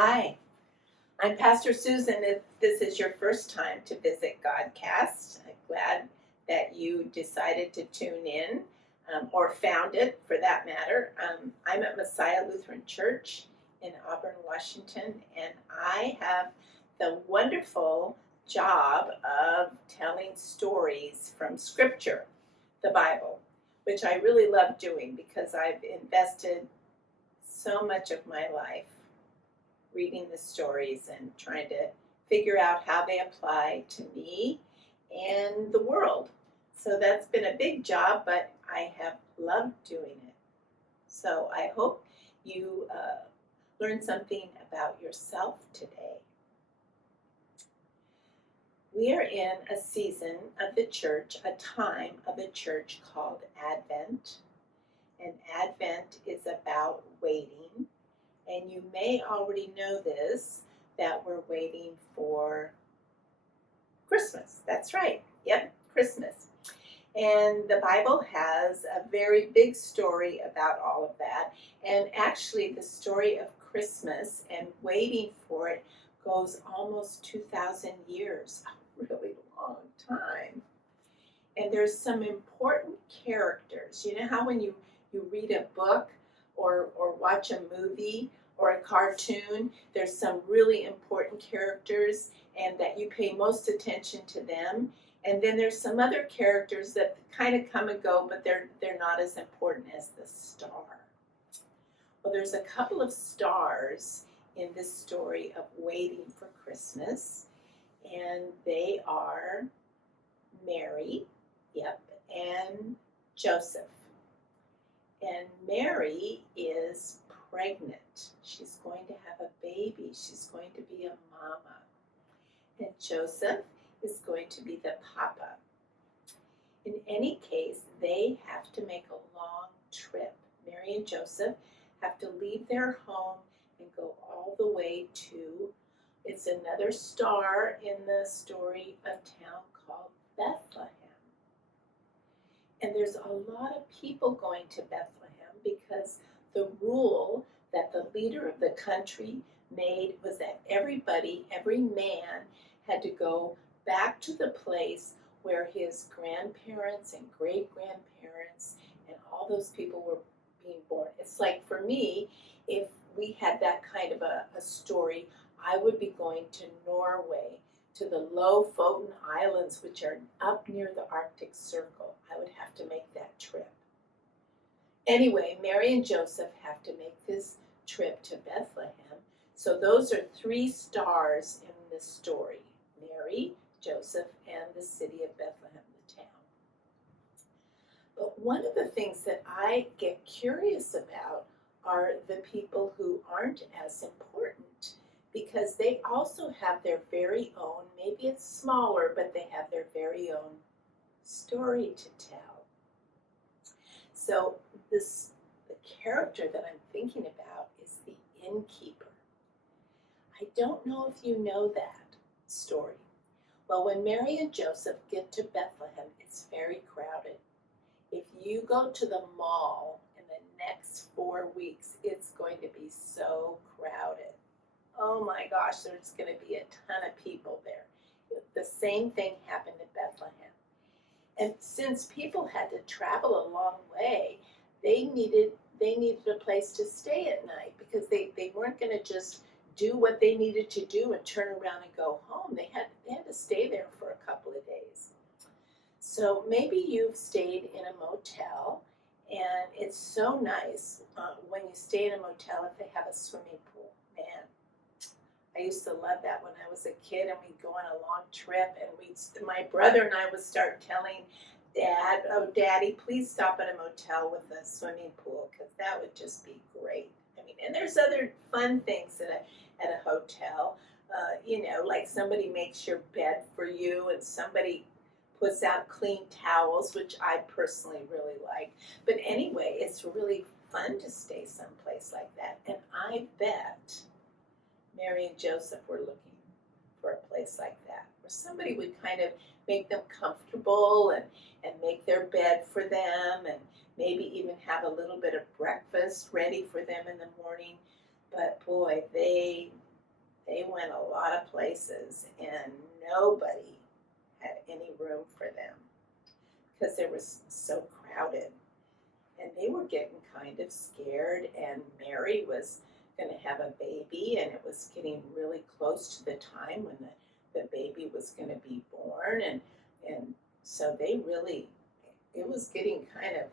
Hi, I'm Pastor Susan. If this is your first time to visit GodCast, I'm glad that you decided to tune in or found it for that matter. I'm at Messiah Lutheran Church in Auburn, Washington, and I have the wonderful job of telling stories from Scripture, the Bible, which I really love doing because I've invested so much of my life reading the stories and trying to figure out how they apply to me and the world. So that's been a big job, but I have loved doing it. So I hope you learn something about yourself today. We are in a season of the church, a time of the church called Advent. And Advent is about waiting. And you may already know this, that we're waiting for Christmas. That's right. Yep, Christmas. And the Bible has a very big story about all of that. And actually, the story of Christmas and waiting for it goes almost 2,000 years, a really long time. And there's some important characters. You know how when you read a book or watch a movie or a cartoon, there's some really important characters and that you pay most attention to them. And then there's some other characters that kind of come and go, but they're not as important as the star. Well, there's a couple of stars in this story of waiting for Christmas, and they are Mary, and Joseph. And Mary is pregnant. She's going to have a baby. She's going to be a mama. And Joseph is going to be the papa. In any case, they have to make a long trip. Mary and Joseph have to leave their home and go all the way to, it's another star in the story, a town called Bethlehem. And there's a lot of people going to Bethlehem because the rule that the leader of the country made was that everybody, every man, had to go back to the place where his grandparents and great-grandparents and all those people were being born. It's like for me, if we had that kind of a story, I would be going to Norway, to the Lofoten Islands, which are up near the Arctic Circle. I would have to make that trip. Anyway, Mary and Joseph have to make this trip to Bethlehem. So those are three stars in this story: Mary, Joseph, and the city of Bethlehem, the town. But one of the things that I get curious about are the people who aren't as important, because they also have their very own, maybe it's smaller, but they have their very own story to tell. So the character that I'm thinking about is the innkeeper. I don't know if you know that story. Well, when Mary and Joseph get to Bethlehem, it's very crowded. If you go to the mall in the next 4 weeks, it's going to be so crowded. Oh my gosh, there's going to be a ton of people there. The same thing happened in Bethlehem. And since people had to travel a long way, they needed a place to stay at night because they weren't going to just do what they needed to do and turn around and go home. They had to stay there for a couple of days. So maybe you've stayed in a motel, and it's so nice when you stay in a motel if they have a swimming pool. Man, I used to love that when I was a kid, and we'd go on a long trip, and my brother and I would start telling Dad, "Oh, Daddy, please stop at a motel with a swimming pool," because that would just be great. I mean, and there's other fun things at a hotel, like somebody makes your bed for you, and somebody puts out clean towels, which I personally really like. But anyway, it's really fun to stay someplace like that, and I bet Mary and Joseph were looking for a place like that, where somebody would kind of make them comfortable and make their bed for them and maybe even have a little bit of breakfast ready for them in the morning. But boy, they they went a lot of places and nobody had any room for them because they were so crowded. And they were getting kind of scared, and Mary was going to have a baby, and it was getting really close to the time when the baby was going to be born. And so they really, it was getting kind of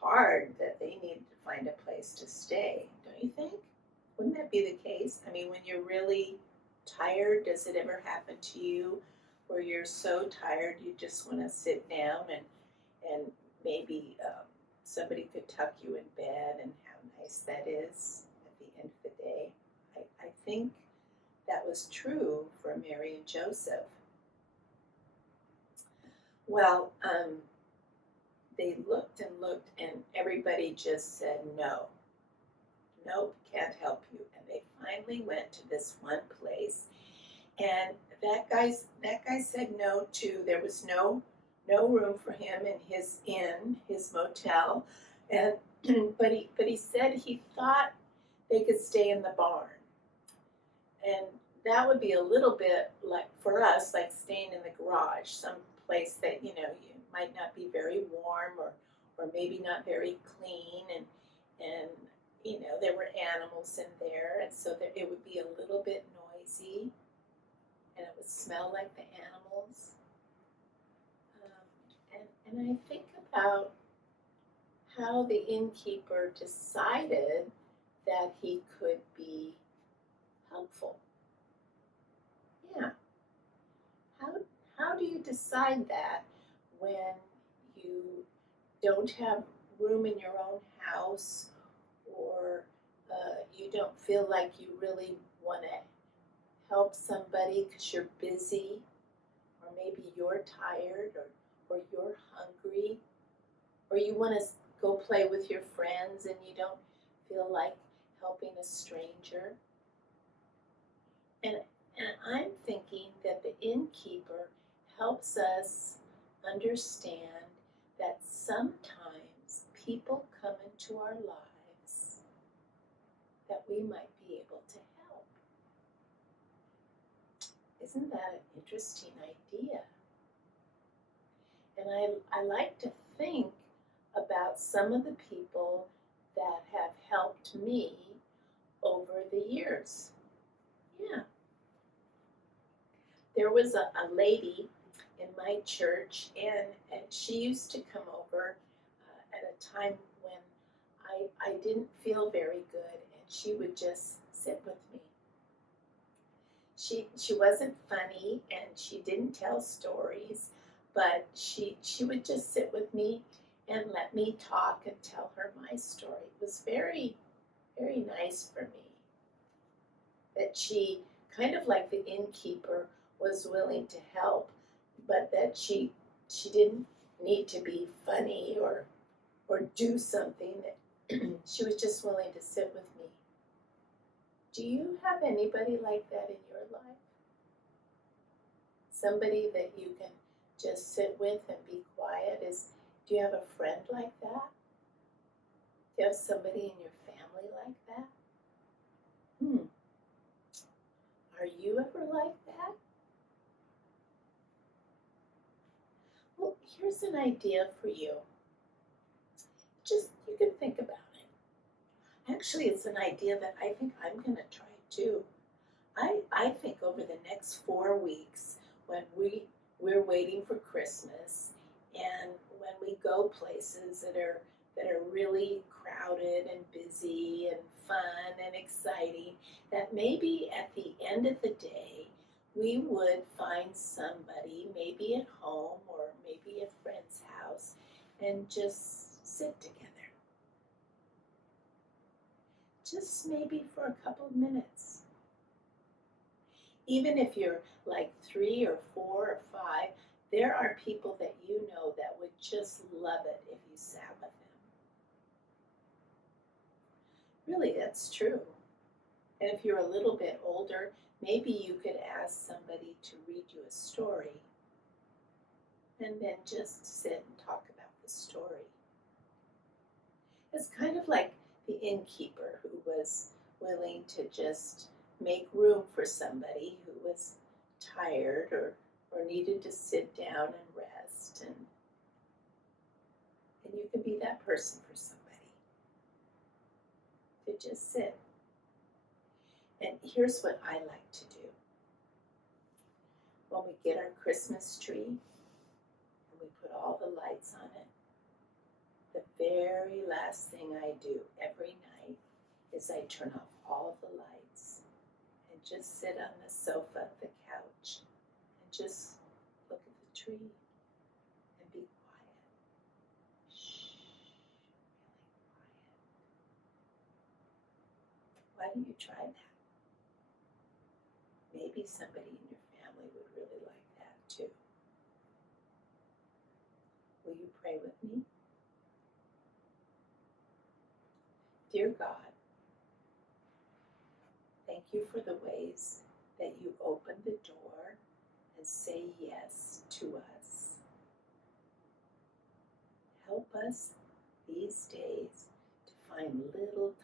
hard that they needed to find a place to stay, don't you think? Wouldn't that be the case? I mean, when you're really tired, does it ever happen to you where you're so tired you just want to sit down and maybe somebody could tuck you in bed, and how nice that is at the end of the day? I think that was true for Mary and Joseph. Well, they looked and looked, and everybody just said no. Nope, can't help you. And they finally went to this one place, and that guy said no too. There was no room for him in his inn, his motel, and but he said he thought they could stay in the barn, and that would be a little bit like for us, like staying in the garage, some place that you might not be very warm or maybe not very clean, and there were animals in there, and so that it would be a little bit noisy, and it would smell like the animals. And I think about how the innkeeper decided that he could be helpful. Yeah. How do you decide that when you don't have room in your own house, or you don't feel like you really want to help somebody because you're busy, or maybe you're tired, or you're hungry, or you want to go play with your friends and you don't feel like helping a stranger? And I'm thinking that the innkeeper helps us understand that sometimes people come into our lives that we might be able to help. Isn't that an interesting idea? And I like to think about some of the people that have helped me over the years. Yeah. There was a lady in my church, and she used to come over at a time when I didn't feel very good, and she would just sit with me. She wasn't funny, and she didn't tell stories, but she would just sit with me and let me talk and tell her my story. It was very, very nice for me that she, kind of like the innkeeper, was willing to help, but that she didn't need to be funny or do something. That she was just willing to sit with me. Do you have anybody like that in your life? Somebody that you can just sit with and be quiet? Do you have a friend like that? Do you have somebody in your family like that? Are you ever like that? Well, here's an idea for you. Just, you can think about it. Actually, it's an idea that I think I'm going to try too. I think over the next 4 weeks, when we're waiting for Christmas, and when we go places that are really crowded and busy and fun and exciting, that maybe at the end of the day we would find somebody, maybe at home or maybe a friend's house, and just sit together. Just maybe for a couple of minutes. Even if you're like 3 or 4 or 5, there are people that you know that would just love it if you sat with them. Really, that's true. And if you're a little bit older, maybe you could ask somebody to read you a story, and then just sit and talk about the story. It's kind of like the innkeeper who was willing to just make room for somebody who was tired or needed to sit down and rest, and you can be that person for somebody to just sit. And here's what I like to do. When we get our Christmas tree and we put all the lights on it, the very last thing I do every night is I turn off all the lights and just sit on the sofa, the couch, and just look at the tree and be quiet. Shh, really quiet. Why don't you try that? Maybe somebody in your family would really like that too. Will you pray with me? Dear God, thank you for the ways that you open the door and say yes to us. Help us these days to find little